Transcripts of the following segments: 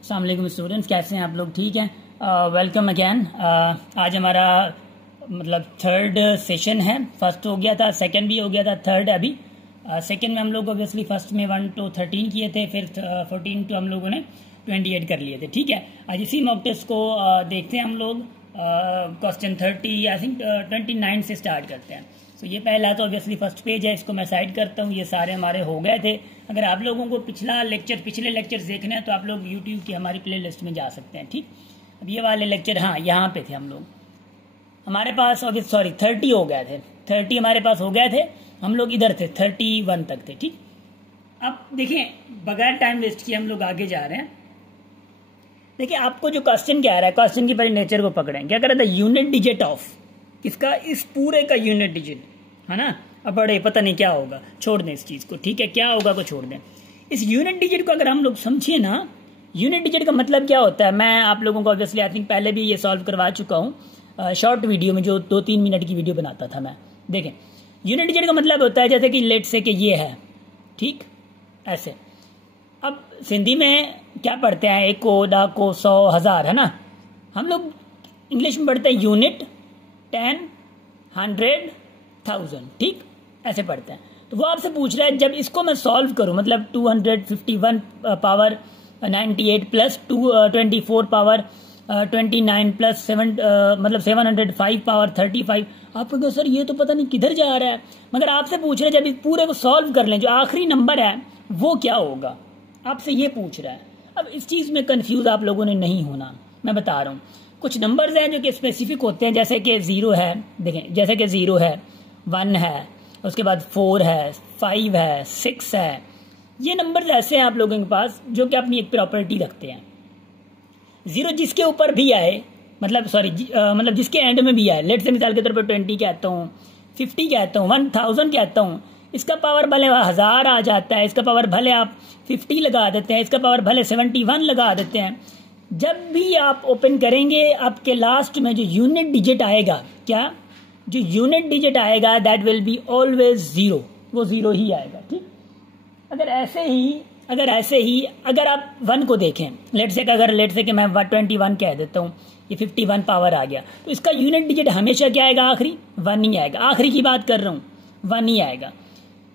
अस्सलाम वालेकुम स्टूडेंट्स, कैसे हैं आप लोग? ठीक हैं, वेलकम अगैन। आज हमारा मतलब थर्ड सेशन है। फर्स्ट हो गया था, सेकंड भी हो गया था, थर्ड है अभी। सेकंड में हम लोग ऑब्वियसली फर्स्ट में 1 to 13 किए थे, फिर 14 to हम लोगों ने 28 कर लिए थे। ठीक है, आज इसी मॉक टेस्ट को देखते हैं हम लोग। क्वेश्चन 30 आई थिंक 29 से स्टार्ट करते हैं। तो ये पहला तो ऑब्वियसली फर्स्ट पेज है, इसको मैं साइड करता हूँ। ये सारे हमारे हो गए थे। अगर आप लोगों को पिछले लेक्चर्स देखने हैं तो आप लोग यूट्यूब की हमारी प्ले लिस्ट में जा सकते हैं। ठीक, अब ये वाले लेक्चर, हाँ यहाँ पे थे हम लोग। हमारे पास 30 हो गए थे, 30 हमारे पास हो गए थे। हम लोग इधर थे 31 तक थे। ठीक, अब देखिए बगैर टाइम वेस्ट किए हम लोग आगे जा रहे हैं। देखिए आपको जो क्वेश्चन क्या आ रहा है, क्वेश्चन की पहले नेचर को पकड़ें। क्या कर रहा था? यूनिट डिजिट ऑफ किसका? इस पूरे का यूनिट डिजिट है ना। अब बड़े पता नहीं क्या होगा, छोड़ दें इस चीज को। ठीक है, क्या होगा को छोड़ दें। इस यूनिट डिजिट को अगर हम लोग समझिए ना, यूनिट डिजिट का मतलब क्या होता है, मैं आप लोगों को ऑब्वियसली आई थिंक पहले भी ये सॉल्व करवा चुका हूँ शॉर्ट वीडियो में, जो 2-3 मिनट की वीडियो बनाता था मैं। देखें, यूनिट डिजिट का मतलब होता है जैसे कि लेट से कि ये है, ठीक ऐसे। अब सिंधी में क्या पढ़ते हैं? 1 को, 10 को, 100, 1000 है ना। हम लोग इंग्लिश में पढ़ते हैं यूनिट, 10, 100, 1000। ठीक, ऐसे पढ़ते हैं। तो वो आपसे पूछ रहा है जब इसको मैं सॉल्व करूं, मतलब 251 पावर 98 प्लस 24 पावर 29 प्लस 7 मतलब 705 पावर 35। आप कहोगे सर ये तो पता नहीं किधर जा रहा है, मगर आपसे पूछ रहे हैं जब इस पूरे को सॉल्व कर लें, जो आखिरी नंबर है वो क्या होगा, आपसे ये पूछ रहा है। अब इस चीज़ में कंफ्यूज आप लोगों ने नहीं होना, मैं बता रहा हूँ। कुछ नंबर्स हैं जो कि स्पेसिफिक होते हैं, जैसे कि 0 है। देखें, जैसे कि 0 है, 1 है, उसके बाद 4 है, 5 है, 6 है। ये नंबर्स ऐसे हैं आप लोगों के पास जो कि अपनी एक प्रॉपर्टी रखते हैं। 0 जिसके ऊपर भी आए, मतलब जिसके एंड में भी आए, लेट से मिसाल के तौर पर 20 कहता हूँ, 50 कहता हूँ, 1000 कहता हूँ, इसका पावर भले 1000 आ जाता है, इसका पावर भले आप 50 लगा देते हैं, इसका पावर भले 71 लगा देते हैं। जब भी आप ओपन करेंगे, आपके लास्ट में जो यूनिट डिजिट आएगा, क्या जो यूनिट डिजिट आएगा, दैट विल बी ऑलवेज 0, वो 0 ही आएगा। ठीक, अगर ऐसे ही अगर आप 1 को देखें, लेट से कि मैं 21 कह देता हूँ, ये 51 पावर आ गया, तो इसका यूनिट डिजिट हमेशा क्या आएगा? आखिरी 1 ही आएगा। आखिरी की बात कर रहा हूँ, 1 ही आएगा।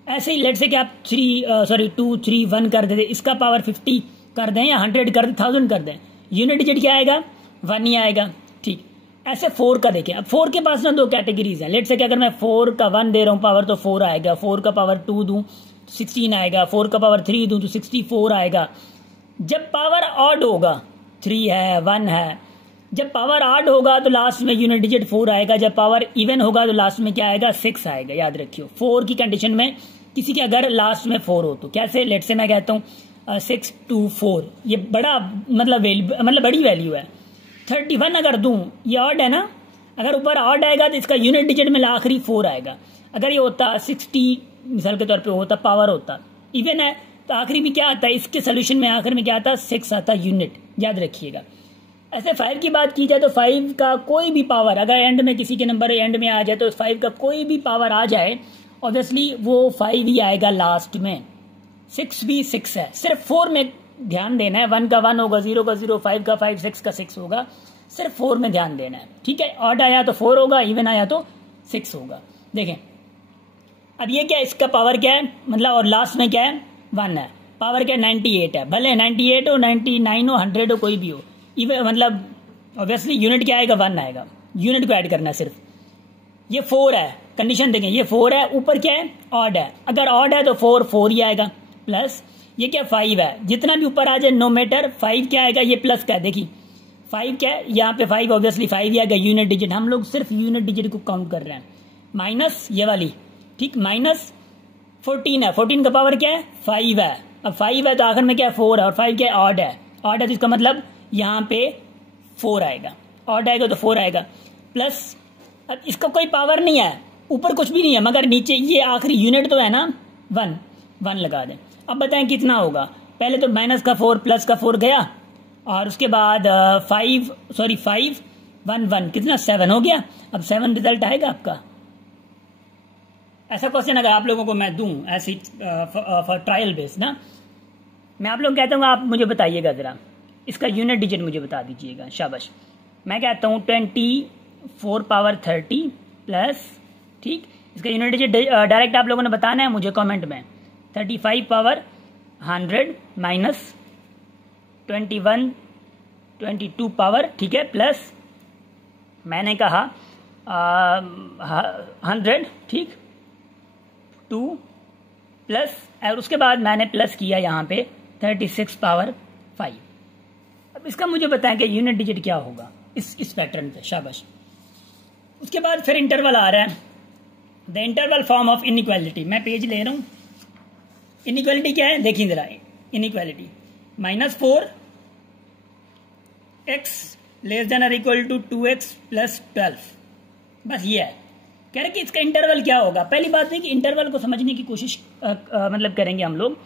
ऐसे ही लेट से कि आप 2, 3, 1 कर देते, इसका पावर 50 कर दें या 100 कर दें, 1000 कर दें, यूनिट डिजिट क्या आएगा? 1 ही आएगा। ठीक, ऐसे 4 का देखें। अब 4 के पास ना 2 कैटेगरीज हैं। लेट से कि अगर मैं 4 का 1 दे रहा हूँ पावर, तो 4 आएगा। 4 का पावर 2 दूं तो 16 आएगा। 4 का पावर 3 दूं तो 64 आएगा। जब पावर ऑड होगा, 3 है, 1 है, जब पावर ऑड होगा तो लास्ट में यूनिट डिजिट 4 आएगा। जब पावर इवन होगा तो लास्ट में क्या आएगा? 6 आएगा। याद रखियो, 4 की कंडीशन में किसी के अगर लास्ट में 4 हो तो कैसे? लेट से मैं कहता हूँ 6 to 4, ये बड़ा मतलब बड़ी वैल्यू है। 31 अगर दूं, ये ऑड है ना, अगर ऊपर ऑड आएगा तो इसका यूनिट डिजिट में आखिरी 4 आएगा। अगर ये होता 60 मिसाल के तौर पे होता, पावर होता इवन है, तो आखिरी में क्या आता है? इसके सोल्यूशन में आखिर में क्या आता? 6 आता यूनिट। याद रखिएगा। ऐसे 5 की बात की जाए तो 5 का कोई भी पावर अगर एंड में किसी के नंबर एंड में आ जाए, तो 5 का कोई भी पावर आ जाए, ऑब्वियसली वो 5 ही आएगा लास्ट में। 6 भी 6 है, सिर्फ 4 में ध्यान देना है। 1 का 1 होगा, 0 का 0, 5 का 5, 6 का 6 होगा, सिर्फ 4 में ध्यान देना है। ठीक है, ऑड आया तो 4 होगा, इवन आया तो 6 होगा। देखें अब ये क्या, इसका पावर क्या है, मतलब और लास्ट में क्या है? 1 है। पावर क्या? 98 है। भले 98 हो, 99 हो, 100 हो, कोई भी हो, इवन मतलब ऑब्वियसली यूनिट क्या आएगा? 1 आएगा। यूनिट को ऐड करना है सिर्फ। ये 4 है, कंडीशन देखें, ये 4 है, ऊपर क्या है? ऑड है। अगर ऑड है तो 4 ही आएगा, प्लस ये क्या? 5 है। जितना भी ऊपर आ जाए नो मैटर, 5 क्या आएगा? ये प्लस का है। देखिए 5 क्या है यहाँ पे? 5 ऑब्वियसली 5 ही आएगा यूनिट डिजिट। हम लोग सिर्फ यूनिट डिजिट को काउंट कर रहे हैं। माइनस ये वाली, ठीक, माइनस 14 है। 14 का पावर क्या है? 5 है। अब 5 है तो आखिर में क्या है? 4 है। और 5 क्या है? ऑड है। ऑड है तो इसका मतलब यहाँ पे 4 आएगा। ऑड आएगा तो 4 आएगा, प्लस अब इसका कोई पावर नहीं है, ऊपर कुछ भी नहीं है, मगर नीचे ये आखिरी यूनिट तो है ना, 1 लगा दें। अब बताएं कितना होगा? पहले तो माइनस का 4 प्लस का 4 गया, और उसके बाद 5 1 1 कितना? 7 हो गया। अब 7 रिजल्ट आएगा आपका। ऐसा क्वेश्चन अगर आप लोगों को मैं दूं ऐसी फॉर ट्रायल बेस ना, मैं आप लोग कहता हूँ, आप मुझे बताइएगा जरा इसका यूनिट डिजिट मुझे बता दीजिएगा, शाबाश। मैं कहता हूँ 24 पावर 30 प्लस, ठीक, इसका यूनिट डिजिट डायरेक्ट आप लोगों ने बताना है मुझे कमेंट में। 35 पावर 100 माइनस 22 पावर, ठीक है, प्लस मैंने कहा 100, ठीक, 2 प्लस, और उसके बाद मैंने प्लस किया यहाँ पे 36 पावर 5। अब इसका मुझे बताएं कि यूनिट डिजिट क्या होगा इस पैटर्न पे, शाबाश। उसके बाद फिर इंटरवल आ रहा है, the interval form of inequality. मैं पेज ले रहा हूँ। इनइक्वालिटी क्या है देखिए जरा, इनइक्वालिटी -4 x लेस देन और इक्वल टू 2x प्लस 12, बस ये है। कह रहे कि इसका इंटरवल क्या होगा। पहली बात है कि इंटरवल को समझने की कोशिश मतलब करेंगे हम लोग।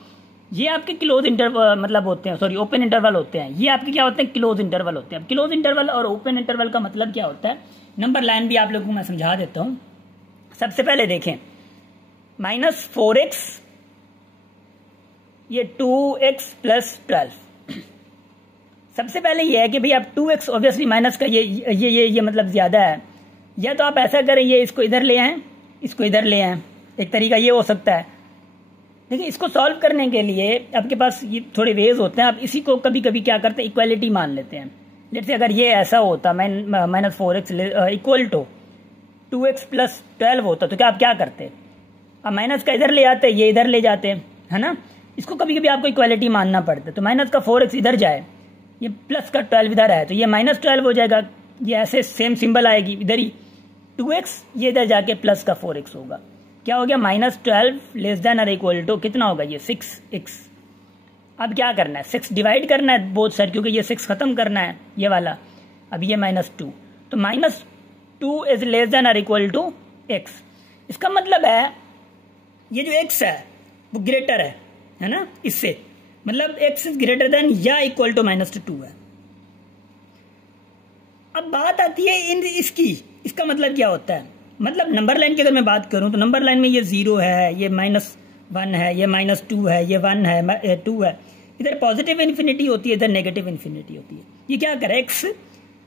ये आपके क्लोज इंटरवल मतलब होते हैं, सॉरी ओपन इंटरवल होते हैं। ये आपके क्या होते हैं, क्लोज इंटरवल होते हैं। अब क्लोज इंटरवल और ओपन इंटरवल का मतलब क्या होता है, नंबर लाइन भी आप लोगों को मैं समझा देता हूँ। सबसे पहले देखें -4x, ये 2x प्लस 12। सबसे पहले ये है कि भाई आप 2x ऑब्वियसली माइनस का ये मतलब ज्यादा है, या तो आप ऐसा करें ये इसको इधर ले आएं, इसको इधर ले आएं। एक तरीका ये हो सकता है। देखिए इसको सॉल्व करने के लिए आपके पास ये थोड़े वेज होते हैं। आप इसी को कभी कभी क्या करते हैं, इक्वालिटी मान लेते हैं। लेट्स से अगर ये ऐसा होता -4x equal to 2x plus 12 होता तो क्या आप क्या करते, अब माइनस का इधर ले आते, ये इधर ले जाते, है ना। इसको कभी कभी आपको इक्वालिटी मानना पड़ता है। तो माइनस का 4x इधर जाए, ये प्लस का 12 इधर है, तो ये -12 हो जाएगा। ये ऐसे सेम सिंबल आएगी इधर ही, 2x ये इधर जाके प्लस का 4x होगा। क्या हो गया, -12 लेस देन और इक्वल टू कितना होगा, ये 6x। अब क्या करना है, 6 डिवाइड करना है बोथ साइड, क्योंकि ये 6 खत्म करना है ये वाला। अब ये -2, तो -2 इज लेस देन और इक्वल टू x। इसका मतलब है ये जो x है वो ग्रेटर है ना इससे, मतलब x इज ग्रेटर देन या इक्वल टू -2 है। अब बात आती है इसकी, इसका मतलब क्या होता है, मतलब नंबर लाइन की अगर मैं बात करूं तो नंबर लाइन में ये 0 है, ये -1 है, ये -2 है, ये 1 है, 2 है। इधर पॉजिटिव इन्फिनिटी होती है, इधर नेगेटिव इन्फिनिटी होती है। ये क्या करे, x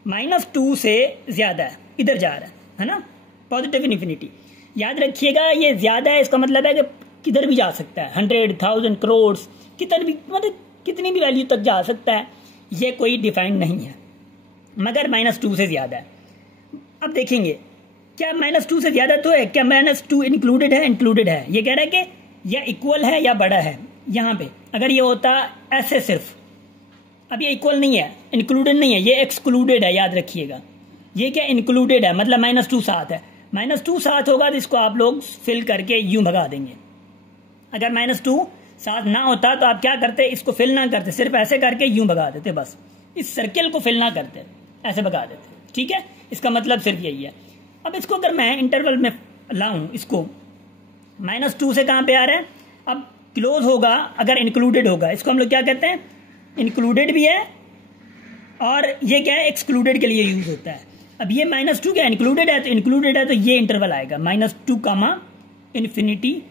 -2 से ज्यादा है, इधर जा रहा है ना, पॉजिटिव इन्फिनिटी। याद रखिएगा ये ज्यादा है, इसका मतलब है कि किधर भी जा सकता है, 100, 1000, करोड़, किधर भी, मतलब कितनी भी वैल्यू तक जा सकता है। ये कोई डिफाइंड नहीं है, मगर -2 से ज्यादा है। अब देखेंगे क्या -2 से ज्यादा तो है, क्या -2 इंक्लूडेड है, इंक्लूडेड है। ये कह रहा है कि या इक्वल है या बड़ा है। यहाँ पे अगर ये होता ऐसे सिर्फ, अब ये इक्वल नहीं है, इंक्लूडेड नहीं है, ये एक्सक्लूडेड है, याद रखिएगा। ये क्या इंक्लूडेड है, मतलब -2 साथ है। -2 साथ होगा तो इसको आप लोग फिल करके यूं भगा देंगे। अगर -2 साथ ना होता तो आप क्या करते, इसको फिल ना करते, सिर्फ ऐसे करके यूं भगा देते, बस इस सर्किल को फिल ना करते, ऐसे भगा देते, ठीक है। इसका मतलब सिर्फ यही है। अब इसको अगर मैं इंटरवल में लाऊं, इसको -2 से कहां पे आ रहा है, अब क्लोज होगा अगर इंक्लूडेड होगा, इसको हम लोग क्या कहते हैं, इंक्लूडेड भी है, और ये क्या है, एक्सक्लूडेड के लिए यूज होता है। अब ये -2 क्या इंक्लूडेड है, तो इंक्लूडेड है तो ये इंटरवल आएगा -2, इन्फिनिटी।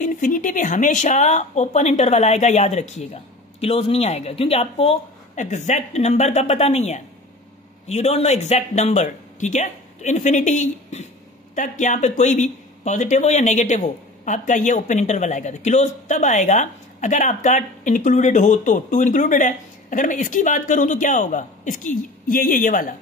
इन्फिनिटी पे हमेशा ओपन इंटरवल आएगा, याद रखिएगा, क्लोज नहीं आएगा, क्योंकि आपको एग्जैक्ट नंबर का पता नहीं है, you don't know exact number, ठीक है। तो इन्फिनिटी तक यहाँ पे कोई भी पॉजिटिव हो या नेगेटिव हो, आपका ये ओपन इंटरवल आएगा। तो क्लोज तब आएगा अगर आपका इंक्लूडेड हो, तो 2 इंक्लूडेड है। अगर मैं इसकी बात करूं तो क्या होगा, इसकी ये वाला,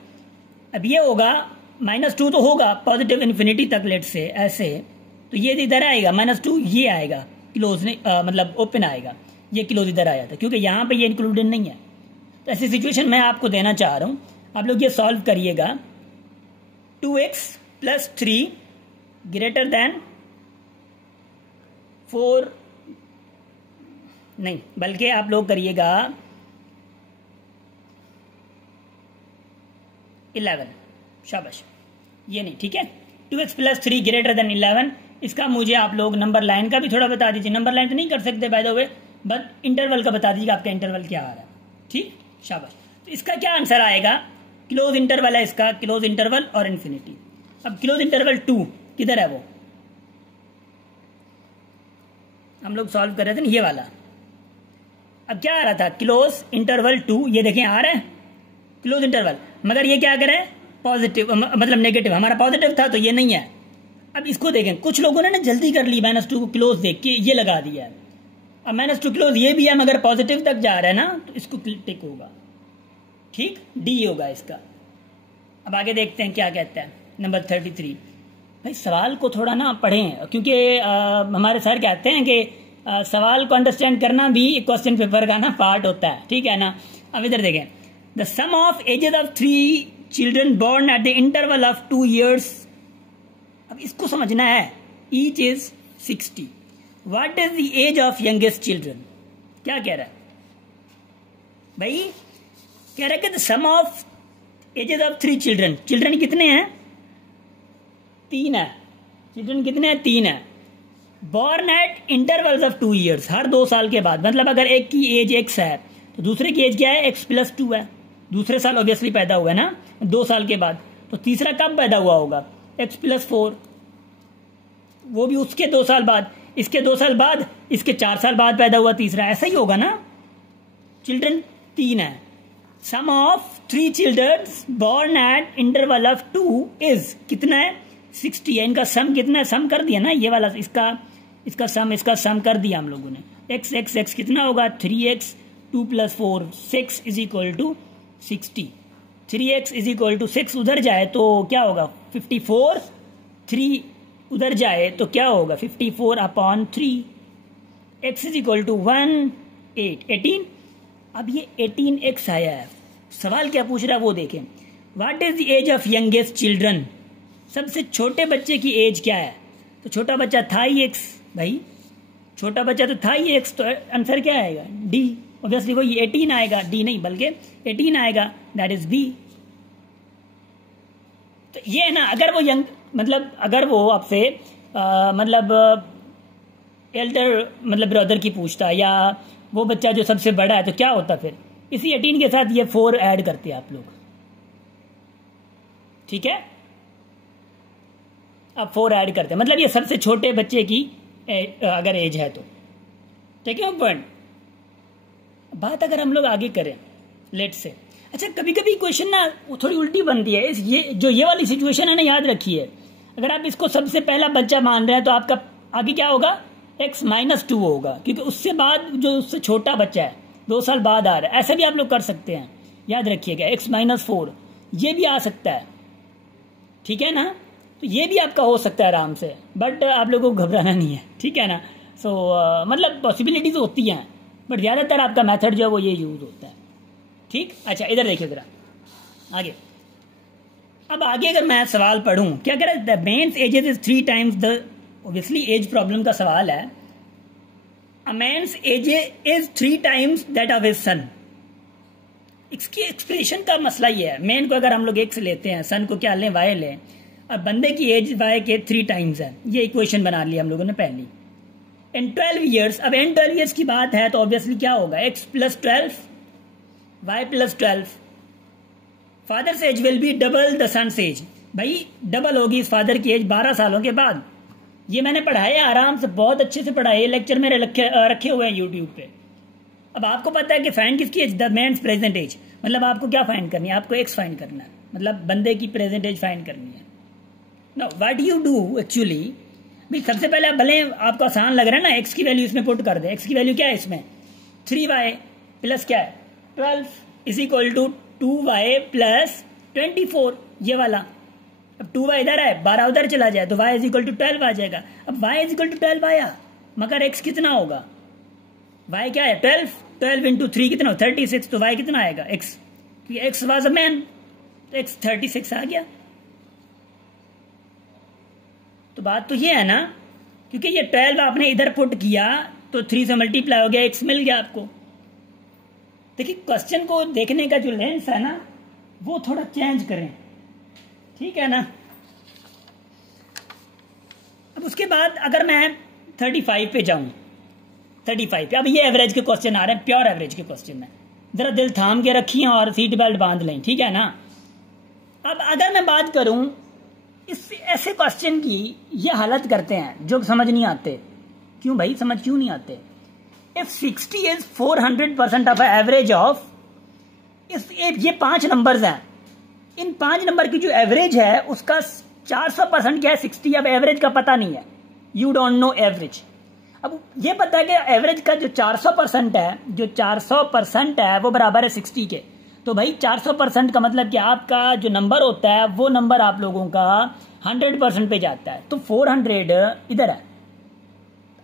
अब ये होगा -2 तो होगा पॉजिटिव इन्फिनिटी तक, लेट से ऐसे, तो ये इधर आएगा -2, ये आएगा क्लोज नहीं, मतलब ओपन आएगा, ये क्लोज इधर आया था, क्योंकि यहाँ पे ये इंक्लूडेड नहीं है। तो ऐसी सिचुएशन मैं आपको देना चाह रहा हूँ, आप लोग ये सॉल्व करिएगा। 2x प्लस 3 ग्रेटर देन 4, नहीं बल्कि आप लोग करिएगा 11, शाबाश, ये नहीं, ठीक है। 2x प्लस 3 ग्रेटर देन 11, इसका मुझे आप लोग नंबर लाइन का भी थोड़ा बता दीजिए। नंबर लाइन तो नहीं कर सकते by the way, but interval का बता दीजिएगा, आपका इंटरवल क्या आ रहा है, ठीक, शाबाश। तो इसका क्या आंसर आएगा, क्लोज इंटरवल है इसका, क्लोज इंटरवल और इन्फिनिटी। अब क्लोज इंटरवल 2 किधर है, वो हम लोग सॉल्व कर रहे थे ना, ये वाला अब क्या आ रहा था, क्लोज इंटरवल 2, ये देखें आ रहा है क्लोज इंटरवल, मगर ये क्या करे पॉजिटिव, मतलब नेगेटिव, हमारा पॉजिटिव था तो ये नहीं है। अब इसको देखें, कुछ लोगों ने ना जल्दी कर ली, -2 को क्लोज देख के ये लगा दिया है। अब -2 क्लोज ये भी है मगर पॉजिटिव तक जा रहा है ना, तो इसको टिक होगा, ठीक, डी होगा इसका। अब आगे देखते हैं क्या कहता है नंबर 33। भाई सवाल को थोड़ा ना पढ़ें, क्योंकि हमारे सर कहते हैं कि सवाल को अंडरस्टैंड करना भी एक क्वेश्चन पेपर का ना पार्ट होता है, ठीक है ना। अब इधर देखें, the sum of ages of 3 children born at the interval of 2 years। अब इसको समझना है, each is 60। What is the age of youngest children? क्या कह रहा है भाई, कह रहा है कि the sum of ages of 3 children, children कितने हैं 3 है, चिल्ड्रन कितने हैं 3 है, born at intervals of 2 years, हर 2 साल के बाद। मतलब अगर एक की एज x है तो दूसरे की एज क्या है, x+2 है, दूसरे साल ऑब्वियसली पैदा हुआ है ना 2 साल के बाद, तो तीसरा कब पैदा हुआ होगा, x+4, वो भी उसके 2 साल बाद, इसके 2 साल बाद, इसके 4 साल बाद पैदा हुआ तीसरा, ऐसा ही होगा ना। चिल्ड्रन 3 है, sum of 3 children born at interval of 2 is कितना है 60 है। इनका सम कितना है, सम कर दिया ना ये वाला, इसका सम कर दिया हम लोगों ने। x कितना होगा 3x 2 + 4 6 is equal to 60। 3x is equal to 6 उधर जाए तो क्या होगा 54, 3 उधर जाए तो क्या होगा 54/3, x इज इक्वल टू 18। अब ये 18x आया है, सवाल क्या पूछ रहा है वो देखें। What is the age of youngest children, सबसे छोटे बच्चे की एज क्या है, तो छोटा बच्चा था ही x, भाई छोटा बच्चा तो था ही x, तो आंसर क्या आएगा डी, ऑब्वियसली वो 18 आएगा, डी नहीं बल्कि 18 आएगा, दैट इज बी। तो ये है ना, अगर वो यंग, मतलब अगर वो आपसे मतलब एल्डर मतलब ब्रदर की पूछता, या वो बच्चा जो सबसे बड़ा है, तो क्या होता फिर, इसी 18 के साथ ये 4 ऐड करते हैं आप लोग, ठीक है। अब 4 ऐड करते हैं, मतलब ये सबसे छोटे बच्चे की अगर एज है तो, ठीक है पॉइंट। बात अगर हम लोग आगे करें लेट से, अच्छा कभी कभी क्वेश्चन ना वो थोड़ी उल्टी बनती है, ये वाली सिचुएशन है ना, याद रखिए, अगर आप इसको सबसे पहला बच्चा मान रहे हैं तो आपका आगे क्या होगा x-2 होगा, क्योंकि उससे बाद जो उससे छोटा बच्चा है 2 साल बाद आ रहा है, ऐसा भी आप लोग कर सकते हैं, याद रखिएगा x-4 ये भी आ सकता है, ठीक है ना। तो ये भी आपका हो सकता है आराम से, बट आप लोगों को घबराना नहीं है, ठीक है ना। सो मतलब पॉसिबिलिटीज होती हैं, बट ज़्यादातर आपका मेथड जो है वो ये यूज़ होता है, ठीक। अच्छा इधर देखिए ज़रा आगे, अब आगे अगर मैं सवाल पढ़ूं, क्या कह रहा है, the men's ages is 3 times the, obviously age problem का सवाल है, a men's age is 3 times that of his son. इसकी एक्सप्रेशन का मसला ये है, मेन को अगर हम लोग x लेते हैं, सन को क्या लें y लें, अब बंदे की एज y के 3 times है, ये इक्वेशन बना लिया हम लोगों ने पहली। इन 12 years, अब इन 12 years की बात है तो ऑब्वियसली क्या होगा x+12 y+12, father's age will be double the son's age, भाई डबल होगी इस फादर की एज 12 सालों के बाद। ये मैंने पढ़ाया आराम से, बहुत अच्छे से पढ़ाया, लेक्चर मेरे रखे हुए हैं यूट्यूब पे। अब आपको पता है कि फाइंड किसकी age, the man's present age, मतलब आपको क्या फाइंड करनी है, आपको एक्स फाइंड करना है, मतलब बंदे की प्रेजेंट एज फाइंड करनी है। Now what you do actually, भाई सबसे पहले भले आपको आसान लग रहा है ना, एक्स की वैल्यू इसमें पुट कर दे। एक्स की वैल्यू क्या है इसमें 3y प्लस क्या है 12 is equal to 2y plus 24, ये वाला। अब 2y इधर है, 12 उधर चला जाए तो y इज इक्वल टू 12 आ जाएगा। अब y इज इक्वल टू 12 आया, मगर x कितना होगा, y क्या है 12 इंटू 3 कितना 36, तो y कितना आएगा x, क्योंकि x वाज अ मैन, तो x 36 आ गया। तो बात तो ये है ना, क्योंकि ये 12 आपने इधर पुट किया तो 3 से मल्टीप्लाई हो गया, x मिल गया आपको। देखिए क्वेश्चन को देखने का जो लेंस है ना वो थोड़ा चेंज करें, ठीक है ना। अब उसके बाद अगर मैं 35 पे जाऊं, 35 पे, अब ये एवरेज के क्वेश्चन आ रहे हैं, प्योर एवरेज के क्वेश्चन है, जरा दिल थाम के रखिए और सीट बेल्ट बांध लें, ठीक है ना। अब अगर मैं बात करूं इस ऐसे क्वेश्चन की, ये हालत करते हैं जो समझ नहीं आते। क्यों भाई समझ क्यों नहीं आते, if 60 is 400% of average of ये 5 नंबर्स हैं, इन 5 नंबर की जो एवरेज है उसका 400% क्या है 60। अब एवरेज का पता नहीं है, यू डोंट नो एवरेज। अब ये पता है कि एवरेज का जो 400% है, जो 400% है वो बराबर है 60 के। तो भाई 400% का मतलब कि आपका जो नंबर होता है वो नंबर आप लोगों का 100% पे जाता है। तो 400 इधर है।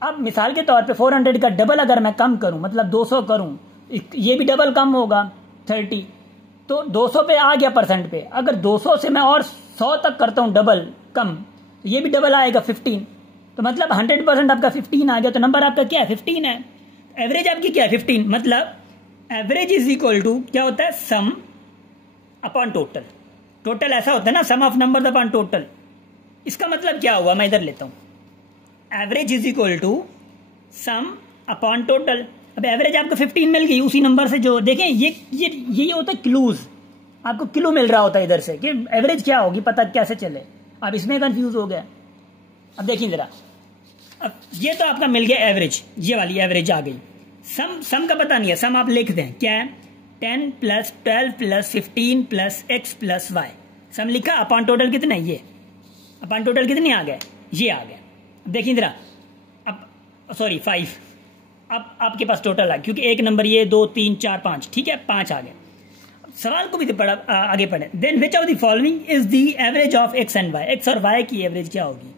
अब मिसाल के तौर पे 400 का डबल अगर मैं कम करूं, मतलब 200 करूं, ये भी डबल कम होगा 30, तो 200 पे आ गया परसेंट पे। अगर 200 से मैं और 100 तक करता हूं डबल कम, तो ये भी डबल आएगा 15। तो मतलब 100% आपका 15 आ गया, तो नंबर आपका क्या है 15 है। एवरेज आपकी क्या है 15। मतलब एवरेज इज इक्वल टू क्या होता है सम अपॉन टोटल। टोटल ऐसा होता है ना, sum of number upon total. इसका मतलब क्या हुआ, मैं इधर लेता हूं, average is equal to sum upon total. अब एवरेज आपको 15 मिल गई उसी नंबर से, जो देखें ये होता है क्लूज, आपको क्लू मिल रहा होता है इधर से कि एवरेज क्या होगी, पता कैसे चले। आप इसमें कंफ्यूज हो गए। अब देखिए जरा, अब ये तो आपका मिल गया एवरेज, ये वाली एवरेज आ गई। सम का पता नहीं है, सम आप लिख दें क्या है 10 + 12 + 15 + x + y। सम लिखा, अपॉन टोटल कितने, ये अपॉन टोटल कितने आ गए, ये आ गए। देखिए जरा, अब सॉरी 5, अब आपके पास टोटल आ, क्योंकि एक नंबर ये 2 3 4 5, ठीक है 5 आ गए। सवाल को भी तो पढ़ा, आगे पढ़े। Then which of the following is the average of x and y। x और y की एवरेज क्या होगी,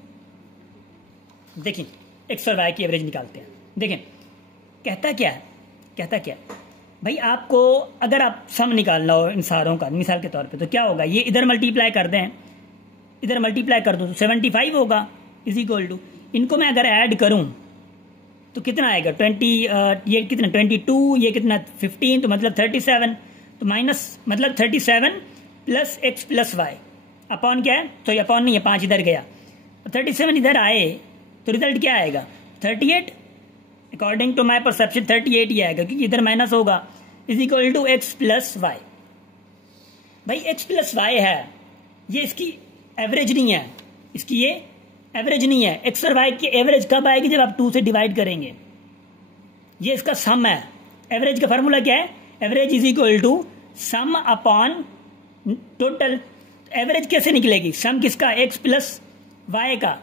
देखिए x और y की एवरेज निकालते हैं। देखें कहता क्या है, कहता क्या है भाई, आपको अगर आप सम निकालना हो इन सारों का मिसाल के तौर पे, तो क्या होगा, ये इधर मल्टीप्लाई कर दें, इधर मल्टीप्लाई कर दो तो 75 होगा इज इक्वल टू, इनको मैं अगर ऐड करूं तो कितना आएगा 20, ये कितना 22, ये कितना 15, तो मतलब 37, तो माइनस मतलब 37 + x + y अपॉन क्या है, तो ये अपॉन नहीं है 5 इधर गया, 37 इधर आए तो रिजल्ट क्या आएगा 38। अकॉर्डिंग टू माई परसेप्शन 38 ही आएगा, क्योंकि इधर माइनस होगा, is equal to x + y। भाई x + y है, ये इसकी एवरेज नहीं है, इसकी ये एवरेज नहीं है। x और y की एवरेज कब आएगी, जब आप 2 से डिवाइड करेंगे। ये इसका सम है। एवरेज का फार्मूला क्या है, average is equal to sum upon total. Average कैसे निकलेगी, सम किसका x + y का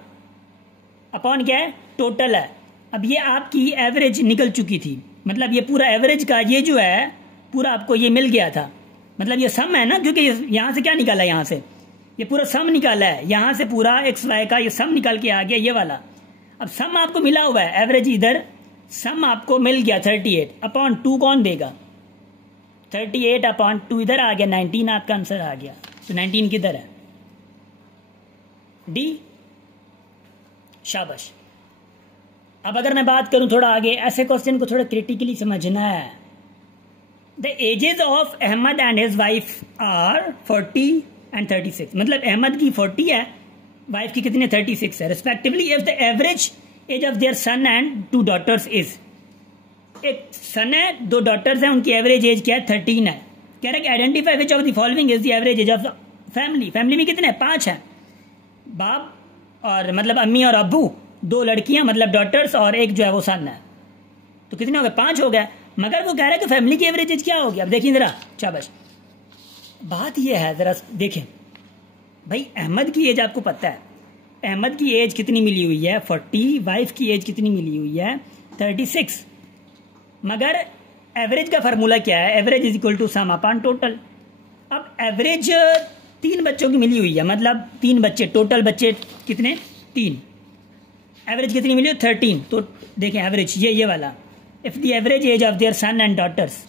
अपॉन क्या है टोटल है। अब ये आपकी एवरेज निकल चुकी थी, मतलब ये पूरा एवरेज का ये जो है पूरा आपको ये मिल गया था, मतलब ये सम है ना, क्योंकि यहां से क्या निकाला, यहां से ये पूरा सम निकाला है, यहां से पूरा x y का ये सम निकाल के आ गया ये वाला। अब सम आपको मिला हुआ है, एवरेज इधर, सम आपको मिल गया 38 अपॉन 2 कौन देगा, 38 अपॉन 2 इधर आ गया, 19 आपका आंसर आ गया। तो 19 किधर है, डी, शाबाश। अब अगर मैं बात करूं थोड़ा आगे, ऐसे क्वेश्चन को थोड़ा क्रिटिकली समझना है। The ages of Ahmed and his wife are 40 and 36, मतलब अहमद की 40 है, वाइफ की कितनी 36 है respectively. If the average age of their son and 2 daughters is, एक सन है 2 daughters है, उनकी एवरेज एज क्या है 13 है। कह रहा है कि identify which of the following is the average age of the family. Family में कितने 5 है, बाप और मतलब अम्मी और अब्बू, 2 लड़कियां मतलब डॉटर्स, और एक जो है वो सन है, तो कितने हो गए 5 हो गया। मगर वो कह रहा है कि फैमिली की एवरेज एज क्या होगी। अब देखिए जरा, शाबाश, बात यह है, जरा देखें भाई, अहमद की एज आपको पता है, अहमद की एज कितनी मिली हुई है 40, वाइफ की एज कितनी मिली हुई है 36, मगर एवरेज का फार्मूला क्या है, average is equal to sum upon total. अब एवरेज 3 बच्चों की मिली हुई है, मतलब 3 बच्चे, टोटल बच्चे कितने 3, एवरेज कितनी मिली 13, तो देखें एवरेज ये वाला, if the average age of their son and daughters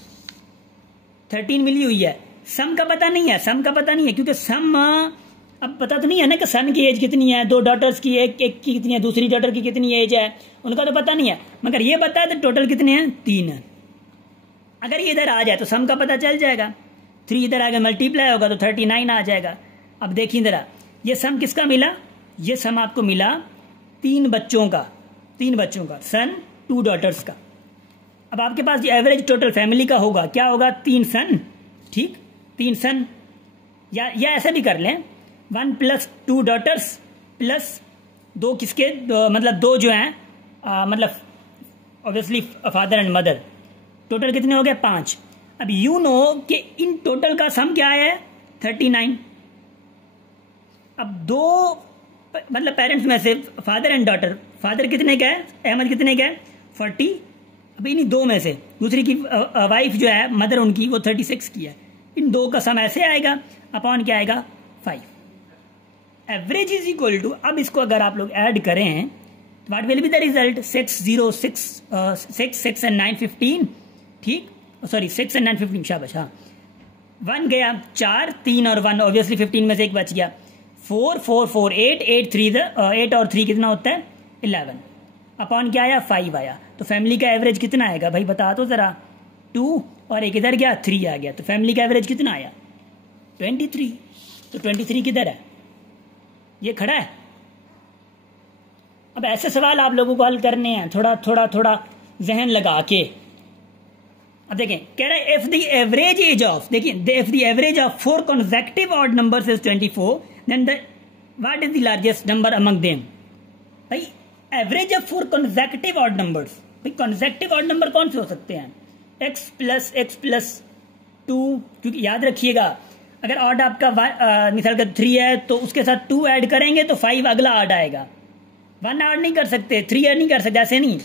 13 मिली हुई है। सम का पता नहीं है, सम का पता नहीं है, क्योंकि सम अब पता तो नहीं है ना कि सन की एज कितनी है, 2 daughters की, एक की कितनी है, दूसरी डॉटर की कितनी एज है, उनका तो पता नहीं है, मगर ये पता है तो टोटल कितने हैं 3 है। अगर ये इधर आ जाए तो सम का पता चल जाएगा, 3 इधर आगे मल्टीप्लाई होगा तो 39 आ जाएगा। अब देखिए जरा, ये सम किसका मिला, ये सम आपको मिला 3 बच्चों का, 3 बच्चों का, सन 2 daughters का। अब आपके पास ये एवरेज टोटल फैमिली का होगा, क्या होगा 3 सन, ठीक 3 सन, या ऐसा भी कर लें 1 + 2 daughters प्लस 2 किसके, मतलब 2 जो हैं मतलब obviously father and mother, total कितने हो गए 5। अब यू नो कि इन टोटल का सम क्या है 39। अब दो मतलब पेरेंट्स में से फादर एंड डॉटर, फादर कितने का है, अहमद कितने का है 40। अब इन्हीं दो में से दूसरी की वाइफ जो है मदर उनकी वो 36 की है। इन दो का सम ऐसे आएगा, अपॉन क्या आएगा 5। एवरेज इज इक्वल टू, अब इसको अगर आप लोग ऐड करें what will be the result 6 0 6 6 and 9 15, ठीक, सॉरी 6 एंड 9 15, शाबाश। हाँ 1 गया, 4 3 और 1, ऑब्वियसली 15 में से एक बच गया, 4 4 4 8 8 3 8 और 3 कितना होता है 11, अपॉन क्या आया 5 आया। तो फैमिली का एवरेज कितना आएगा भाई बता तो जरा, 2 और एक इधर गया 3 आ गया, तो फैमिली का एवरेज कितना आया 23। तो 23 किधर है, ये खड़ा है। अब ऐसे सवाल आप लोगों को हल करने हैं थोड़ा थोड़ा थोड़ा जहन लगा के। अब देखें कह रहा है if the average age of, देखिए if the average of 4 consecutive odd numbers is 24 then the what is the largest number among them. भाई average of 4 consecutive odd numbers, भाई consecutive ऑड नंबर कौन से हो सकते हैं, x प्लस 2, क्योंकि याद रखिएगा अगर ऑड आपका मिसाल का 3 है तो उसके साथ 2 ऐड करेंगे तो 5 अगला ऑड आएगा। 1 ऐड नहीं कर सकते, 3 ऐड नहीं कर सकते, ऐसे नहीं।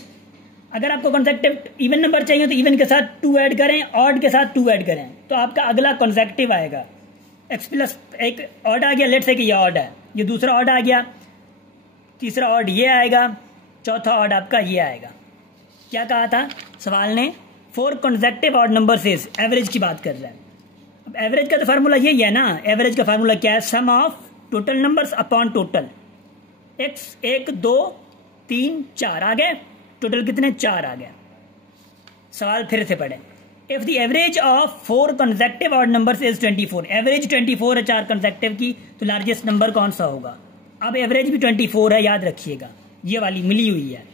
अगर आपको कॉन्सेक्टिव इवन नंबर चाहिए तो इवन के साथ 2 ऐड करें, ऑड के साथ 2 ऐड करें, तो आपका अगला कॉन्सेक्टिव आएगा। x प्लस एक ऑड आ गया, लेट्स से कि ये ऑड है, ये दूसरा ऑड आ गया, तीसरा ऑड ये आएगा, चौथा ऑड आपका ये आएगा। क्या कहा था सवाल ने, 4 consecutive ऑड नंबर से एवरेज की बात कर रहा है। अब एवरेज का तो फार्मूला यही है ना, एवरेज का फार्मूला क्या है, sum of total numbers upon total. x 1 2 3 4 आ गए, टोटल कितने 4 आ गए। सवाल फिर से पढ़े, if the average of 4 consecutive odd numbers is 24, average 24 है 4 consecutive की, तो लार्जेस्ट नंबर कौन सा होगा। अब एवरेज भी 24 है, याद रखिएगा ये वाली मिली हुई है।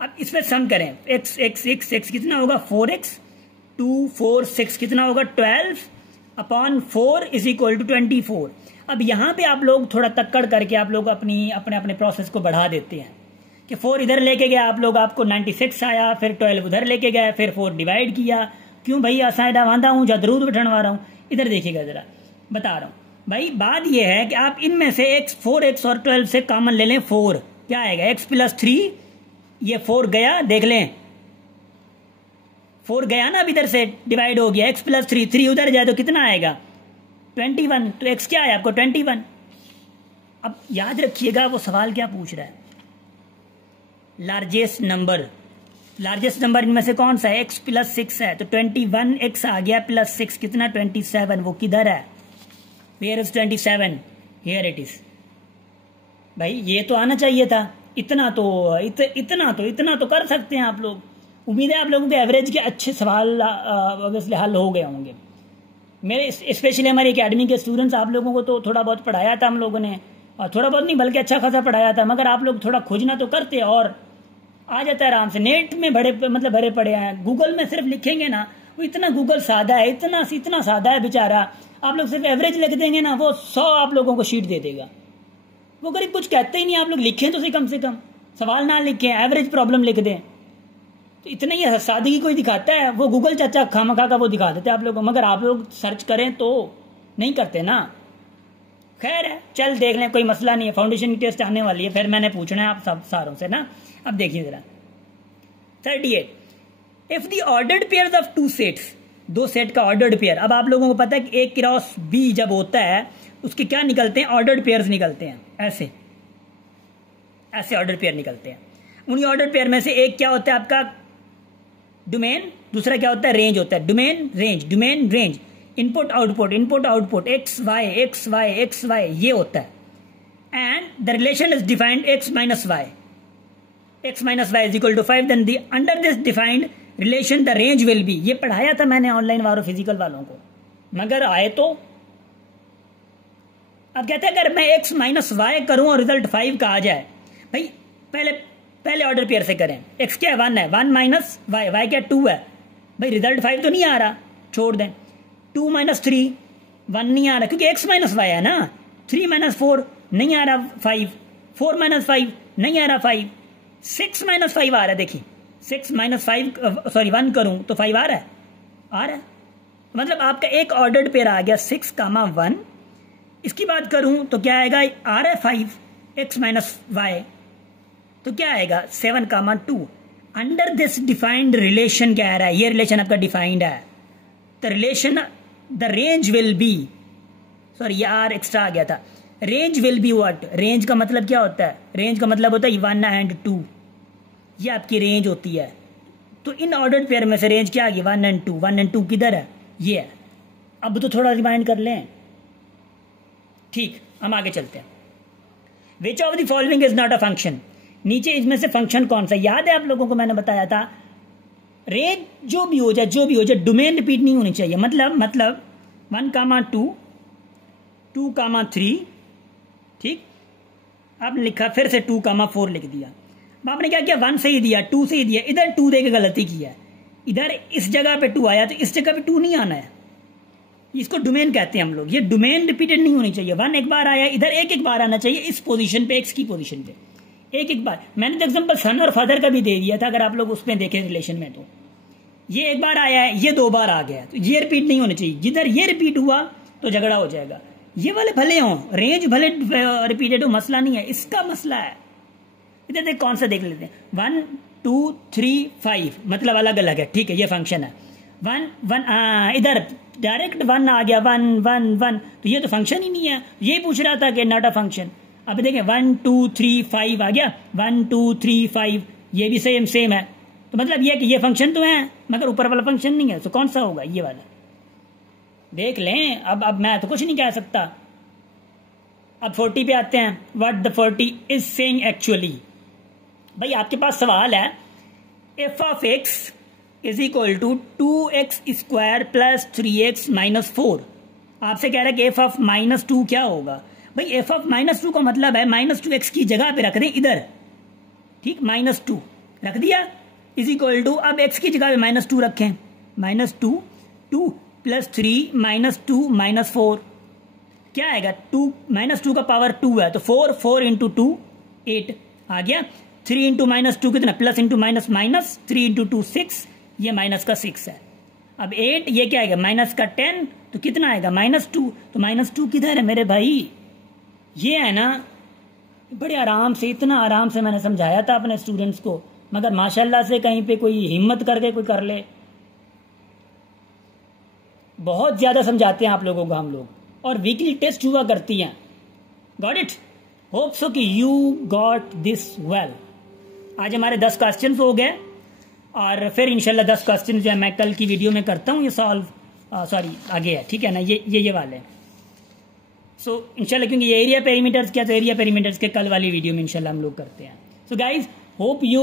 अब इस पर सम करें, x कितना होगा 4x, 2 4 6 कितना होगा 12 अपॉन 4 इज इक्वल टू 24। अब यहाँ पे आप लोग थोड़ा तक्कड़ करके आप लोग अपने प्रोसेस को बढ़ा देते हैं कि 4 इधर लेके गया आप लोग, आपको 96 आया, फिर 12 उधर लेके गए, फिर 4 डिवाइड किया। क्यों भाई असाइडा बांधा हूँ या दरूद बिठनवा रहा हूँ, इधर देखिएगा जरा बता रहा हूँ भाई। बात यह है कि आप इनमें से 4x और 12 से कॉमन ले लें, 4 क्या आएगा x प्लस 3, ये 4 गया, देख लें 4 गया ना, अब इधर से डिवाइड हो गया, x प्लस 3, 3 उधर जाए तो कितना आएगा 21, तो x क्या है आपको 21। अब याद रखिएगा वो सवाल क्या पूछ रहा है, लार्जेस्ट नंबर इनमें से कौन सा है, x प्लस 6 है, तो 21x आ गया प्लस 6 कितना 27, वो किधर है, where is 27, here it is. भाई ये तो आना चाहिए था, इतना तो कर सकते हैं आप लोग। उम्मीद है आप लोगों के एवरेज के अच्छे सवाल ऑब्वियसली हल हो गए होंगे। मेरे स्पेशली हमारी एकेडमी के स्टूडेंट्स, आप लोगों को तो थोड़ा बहुत पढ़ाया था हम लोगों ने, और थोड़ा बहुत नहीं बल्कि अच्छा खासा पढ़ाया था, मगर आप लोग थोड़ा खोजना तो करते और आ जाता है आराम से। नेट में भरे पड़े हैं, गूगल में सिर्फ लिखेंगे ना, वो इतना गूगल सादा है, इतना सादा है बेचारा, आप लोग सिर्फ एवरेज लिख देंगे ना, वो 100 आप लोगों को शीट दे देगा। वो गरीब कुछ कहते ही नहीं, आप लोग लिखें तो से कम सवाल ना लिखें, एवरेज प्रॉब्लम लिख दें, तो इतना ही सादगी कोई दिखाता है, वो गूगल चाचा खामखा का वो दिखा देते हैं आप लोग, मगर आप लोग सर्च करें तो नहीं करते ना। खैर है, चल देख लें, कोई मसला नहीं है, फाउंडेशन की टेस्ट आने वाली है, फिर मैंने पूछना है आप सब सारों से ना। अब देखिए जरा 38, if the ordered pairs of 2 sets, 2 set का ऑर्डर्ड पेयर। अब आप लोगों को पता है कि A क्रॉस B जब होता है उसके क्या निकलते हैं, ऑर्डर्ड पेयर्स निकलते हैं, ऐसे ऑर्डर पेयर निकलते हैं। उन्हीं ऑर्डर पेयर में से एक क्या होता है आपका डोमेन, दूसरा क्या होता है रेंज होता है, domain range, input output X Y ये होता है। And the relation is defined x minus Y is equal to 5, then the under this defined relation the range will be. ये पढ़ाया था मैंने ऑनलाइन वालों फिजिकल वालों को, मगर आए तो अब कहते हैं अगर मैं x माइनस वाई करूं और रिजल्ट 5 का आ जाए, भाई पहले ऑर्डर पेयर से करें, x क्या है 1 है, 1 माइनस वाई, वाई क्या 2 है, भाई रिजल्ट 5 तो नहीं आ रहा, छोड़ दें। 2 माइनस 3 1 नहीं आ रहा क्योंकि x माइनस वाई है ना, 3 माइनस 4 नहीं आ रहा 5, 4 माइनस 5 नहीं आ रहा 5, 6 माइनस 5 आ रहा है, देखिए 6 माइनस 5 सॉरी 1 करूं तो 5 आ रहा है, आ रहा है। मतलब आपका एक ऑर्डर्ड पेयर आ गया 6, 1। इसकी बात करूं तो क्या आएगा, आ रहा है 5 x माइनस वाई, तो क्या आएगा 7, 2। अंडर दिस डिफाइंड रिलेशन क्या आ रहा है, ये रिलेशन आपका डिफाइंड है। The relation the range will B, sorry ये आर एक्स्ट्रा आ गया था, range will be what, range का मतलब क्या होता है, रेंज का मतलब होता है 1 and 2, ये आपकी रेंज होती है। तो इन ऑर्डर्ड पेयर में से रेंज क्या आ गई, 1 and 2, 1 and 2 किधर है, ये है। अब तो थोड़ा रिमाइंड कर लें, ठीक, हम आगे चलते हैं। विच of the following is not a function, नीचे इसमें से फंक्शन कौन सा, याद है आप लोगों को मैंने बताया था, रेंज जो भी हो जाए डोमेन रिपीट नहीं होनी चाहिए। मतलब 1, 2, 2, 3, ठीक। आपने लिखा फिर से 2, 4 लिख दिया। आपने क्या किया, 1 सही दिया, 2 सही दिया, इधर 2 दे के गलती की है, इधर इस जगह पे 2 आया तो इस जगह पे 2 नहीं आना है। इसको डोमेन कहते हैं हम लोग, ये डोमेन रिपीटेड नहीं होनी चाहिए। 1 एक बार आया, इधर एक बार आना चाहिए, इस पोजीशन पे, एक्स की पोजीशन पे एक बार। मैंने तो एग्जांपल सन और फादर का भी दे दिया था, अगर आप लोग उसमें देखें रिलेशन में, तो ये एक बार आया है, ये 2 बार आ गया, तो ये रिपीट नहीं होनी चाहिए। जिधर ये रिपीट हुआ तो झगड़ा हो जाएगा। ये वाले भले हों, रेंज भले रिपीटेड हो, मसला नहीं है, इसका मसला है। इधर देख कौन सा देख लेते हैं, 1, 2, 3, 5 मतलब अलग अलग है, ठीक है, ये फंक्शन है। 1, 1 इधर डायरेक्ट 1 आ गया, 1, 1, 1, तो ये तो फंक्शन ही नहीं है। ये पूछ रहा था कि नॉट अ फंक्शन। अब देखें 1, 2, 3, 5 आ गया, 1, 2, 3, 5, ये भी सेम है। तो मतलब ये कि ये फंक्शन तो है मगर ऊपर वाला फंक्शन नहीं है, तो कौन सा होगा, ये वाला देख लें। अब मैं तो कुछ नहीं कह सकता। अब 40 पे आते हैं, what the 40 is saying actually. भाई आपके पास सवाल है, F of X is equal to 2x square plus 3x minus 4। आपसे कह रहा है कि एफ ऑफ -2 क्या होगा। भाई एफ ऑफ -2 का मतलब है -2x की जगह पे रख दें इधर, ठीक, -2 रख दिया, इज इक्वल टू, अब x की जगह पे -2 रखें, -2, 2 प्लस 3 -2 -4 क्या आएगा, 2 -2 का पावर 2 है, तो 4 इंटू 2 8 आ गया। 3 इंटू -2 कितना, plus into minus minus, 3 into 2 6, ये माइनस का 6 है। अब 8 ये क्या आएगा, माइनस का 10, तो कितना आएगा -2, तो -2 किधर है मेरे भाई, ये है ना। बड़े आराम से, इतना आराम से मैंने समझाया था अपने स्टूडेंट्स को, मगर माशाल्लाह से कहीं पे कोई हिम्मत करके कोई कर ले। बहुत ज्यादा समझाते हैं आप लोगों को हम लोग, और वीकली टेस्ट हुआ करती हैं। गॉट इट, होप सो कि यू गॉट दिस वेल। आज हमारे 10 क्वेश्चन हो गए, और फिर इंशाल्लाह 10 क्वेश्चन जो है मैं कल की वीडियो में करता हूँ, ये सॉल्व सॉरी आगे है, ठीक है ना, ये वाले। सो इंशाल्लाह क्योंकि ये एरिया पेरीमीटर्स क्या, तो एरिया पेरीमीटर्स के कल वाली वीडियो में इंशाल्लाह हम लोग करते हैं। So guys, hope you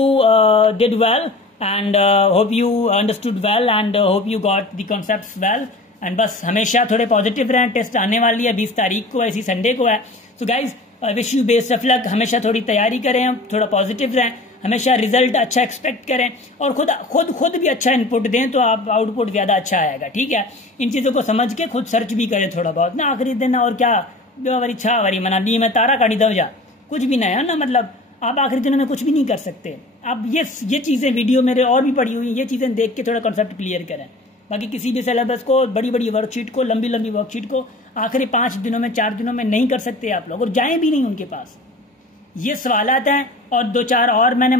did well and hope you understood well and hope you got the concepts well. And बस हमेशा थोड़े पॉजिटिव रहें, टेस्ट आने वाली है 20 तारीख को, ऐसी संडे को है। So guys, wish you best of luck, हमेशा थोड़ी तैयारी करें, थोड़ा पॉजिटिव रहें, हमेशा रिजल्ट अच्छा एक्सपेक्ट करें, और खुद भी अच्छा इनपुट दें, तो आप आउटपुट ज़्यादा अच्छा आएगा, ठीक है। इन चीज़ों को समझ के खुद सर्च भी करें थोड़ा बहुत ना, आखिरी दिन और क्या बेवरी छावरी मना ली मैं तारा काटी दवजा, कुछ भी नहीं है ना, मतलब आप आखिरी दिनों में कुछ भी नहीं कर सकते। अब ये चीज़ें वीडियो मेरे और भी पड़ी हुई हैं, ये चीज़ें देख के थोड़ा कॉन्सेप्ट क्लियर करें। बाकी किसी भी सिलेबस को, बड़ी वर्कशीट को, लंबी वर्कशीट को आखिरी 5 दिनों में, 4 दिनों में नहीं कर सकते आप लोग, और जाएं भी नहीं उनके पास। ये सवालात हैं, और 2-4 और मैंने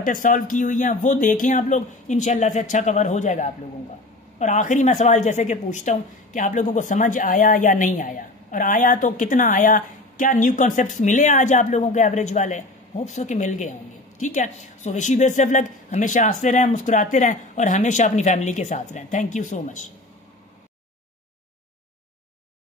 टेस्ट सॉल्व की हुई हैं, वो देखें आप लोग, इंशाल्लाह से अच्छा कवर हो जाएगा आप लोगों का। और आखिरी मैं सवाल जैसे कि पूछता हूँ कि आप लोगों को समझ आया या नहीं आया, और आया तो कितना आया, क्या न्यू कॉन्सेप्ट्स मिले आज आप लोगों के एवरेज वाले, होप्स हो कि मिल गए होंगे, ठीक है। So wish you best of luck, हमेशा हंसते रहें, मुस्कुराते रहें, और हमेशा अपनी फैमिली के साथ रहें। Thank you so much.